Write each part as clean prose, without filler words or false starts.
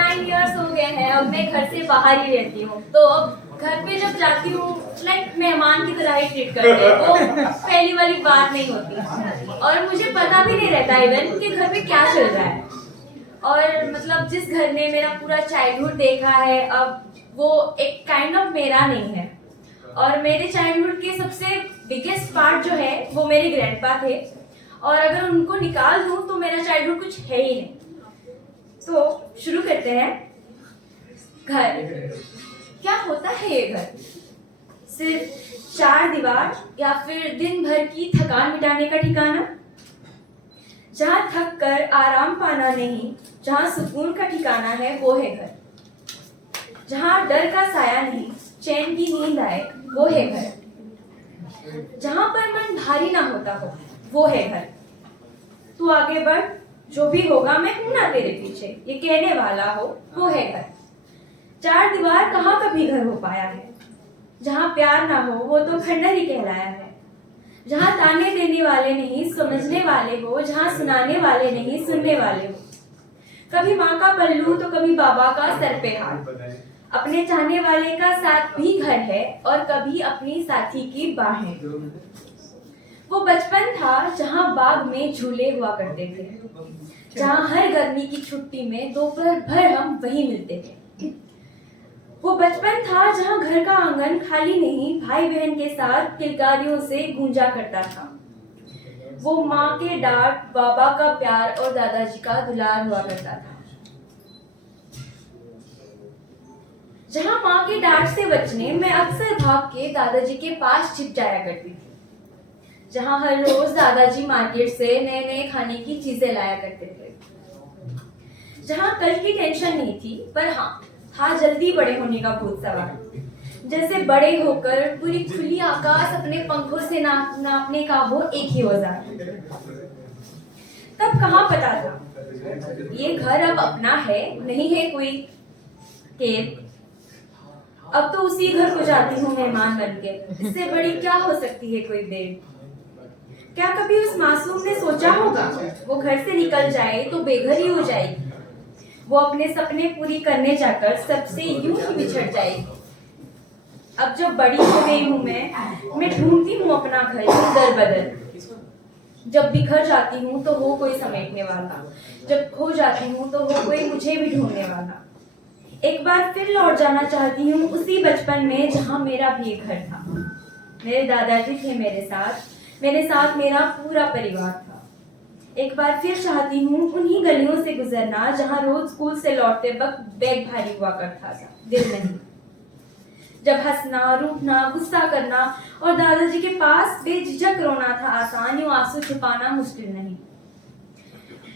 9 years हो गए हैं, अब मैं घर से बाहर ही रहती हूँ। तो अब घर पे जब जाती हूँ लाइक मेहमान की तरह ही ट्रीट करते हैं, वो पहली वाली बात नहीं होती। और मुझे पता भी नहीं रहता इवन कि घर पे क्या चल रहा है। और मतलब जिस घर ने मेरा पूरा चाइल्डहुड देखा है, अब वो एक काइंड ऑफ मेरा नहीं है। और मेरे चाइल्डहुड के सबसे बिगेस्ट पार्ट जो है वो मेरे ग्रैंडपा थे, और अगर उनको निकाल दूं तो मेरा चाइल्डहुड कुछ है ही नहीं। तो शुरू करते हैं। घर क्या होता है? ये घर सिर्फ 4 दीवार या फिर दिन भर की थकान मिटाने का ठिकाना? जहाँ थक कर आराम पाना नहीं, जहाँ सुकून का ठिकाना है वो है घर। जहाँ डर का साया नहीं, चैन की नींद आए वो है घर। जहाँ पर मन भारी ना होता हो वो है घर। तू आगे बढ़, जो भी होगा मैं हूं ना तेरे पीछे, ये कहने वाला हो वो है घर। 4 दीवार कहाँ कभी घर हो पाया है? जहाँ प्यार ना हो वो तो खंडहर ही कहलाया है। जहाँ ताने देने वाले नहीं समझने वाले हो, जहाँ सुनाने वाले नहीं सुनने वाले हो। कभी माँ का पल्लू तो कभी बाबा का सर पे हाथ। अपने चाहने वाले का साथ भी घर है, और कभी अपनी साथी की बाहें। वो बचपन था जहाँ बाग में झूले हुआ करते थे, जहाँ हर गर्मी की छुट्टी में दोपहर भर हम वहीं मिलते थे। वो बचपन था जहाँ घर का आंगन खाली नहीं, भाई बहन के साथ किलकारियों से गूंजा करता था। वो माँ के डांट, बाबा का प्यार और दादाजी का दुलार हुआ करता था। जहाँ माँ के डांट से बचने मैं अक्सर भाग के दादाजी के पास छिप जाया करती थी। जहाँ हर रोज दादाजी मार्केट से नए नए खाने की चीजें लाया करते थे। जहाँ कल की टेंशन नहीं थी, पर हाँ था जल्दी बड़े होने का भूत सवार। जैसे बड़े होकर पूरी खुली आकाश अपने पंखों से नापने का हो एक ही औजार। तब कहाँ पता था ये घर अब अपना है, नहीं है कोई केब। अब तो उसी घर को जाती हूँ मेहमान बनके, इससे बड़ी क्या हो सकती है कोई देर। क्या कभी उस मासूम ने सोचा होगा वो घर से निकल जाए तो बेघर ही हो जाएगी, वो अपने सपने पूरी करने जाकर सबसे यूं ही बिछड़ जाएगी। अब जब बड़ी हो गई हूँ मैं ढूंढती हूँ अपना घर दर बदर। जब बिखर जाती हूँ तो वो कोई समेटने वाला, जब खो जाती हूँ तो वो कोई मुझे भी ढूंढने वाला। एक बार फिर लौट जाना चाहती हूँ उसी बचपन में जहाँ मेरा भी एक घर था। मेरे दादाजी थे मेरे साथ मेरा पूरा परिवार था। एक बार फिर चाहती हूँ उन्हीं गलियों से गुजरना जहाँ रोज स्कूल से लौटते वक्त बैग भारी हुआ करता था, दिल नहीं। जब हंसना, रूठना, गुस्सा करना और दादाजी के पास बेझिझक रोना था आसान, यूं आंसू छुपाना मुश्किल नहीं।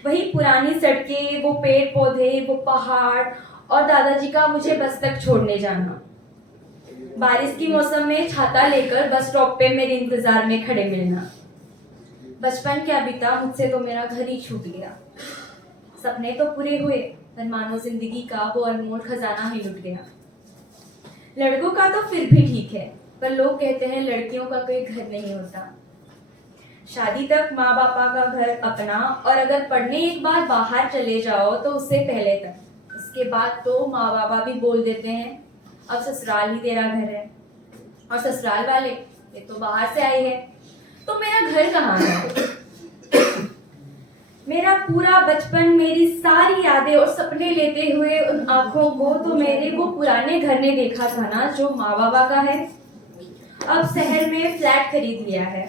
वही पुरानी सड़कें, वो पेड़ पौधे, वो पहाड़ और दादाजी का मुझे बस तक छोड़ने जाना। बारिश की मौसम में छाता लेकर बस स्टॉप पे मेरे इंतजार में खड़े मिलना। बचपन क्या बीता, मुझसे तो मेरा घर ही छूट गया। सपने तो पूरे हुए, पर मानो जिंदगी का वो अनमोल खजाना ही लुट गया। लड़कों का तो फिर भी ठीक है, पर लोग कहते हैं लड़कियों का कोई घर नहीं होता। शादी तक माँ बापा का घर अपना, और अगर पढ़ने एक बार बाहर चले जाओ तो उससे पहले तक। उसके बाद तो माँ बापा भी बोल देते हैं अब ससुराल ही तेरा घर है, और ससुराल वाले ये तो बाहर से आई है। तो मेरा घर कहाँ है? मेरा पूरा बचपन, मेरी सारी यादें और सपने लेते हुए उन आंखों को तो मेरे वो पुराने घर ने देखा था ना जो माँ बाबा का है। अब शहर में फ्लैट खरीद लिया है,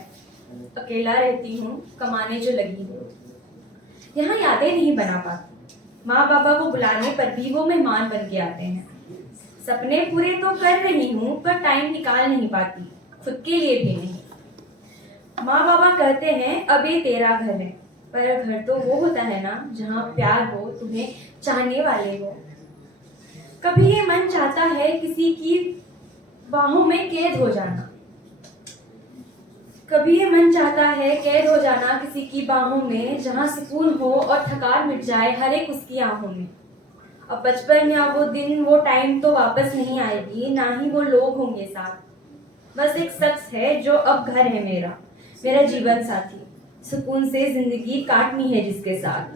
अकेला रहती हूँ, कमाने जो लगी हूँ। यहाँ यादें नहीं बना पाती, माँ बाबा को बुलाने पर भी वो मेहमान बन के आते हैं। सपने पूरे तो कर रही हूँ, पर टाइम निकाल नहीं पाती, खुद के लिए भी नहीं। माँ बाबा कहते हैं अब ये तेरा घर है, पर घर तो वो होता है ना जहाँ प्यार हो, तुम्हें चाहने वाले हो। कभी ये मन चाहता है किसी की बाहों में कैद हो जाना, कभी ये मन चाहता है कैद हो जाना किसी की बाहों में, जहाँ सुकून हो और थकान मिट जाए हर एक उसकी आंखों में। अब बचपन या वो दिन, वो टाइम तो वापस नहीं आएगी, ना ही वो लोग होंगे साथ। बस एक शख्स है जो अब घर है मेरा जीवन साथी, सुकून से जिंदगी काटनी है जिसके साथ।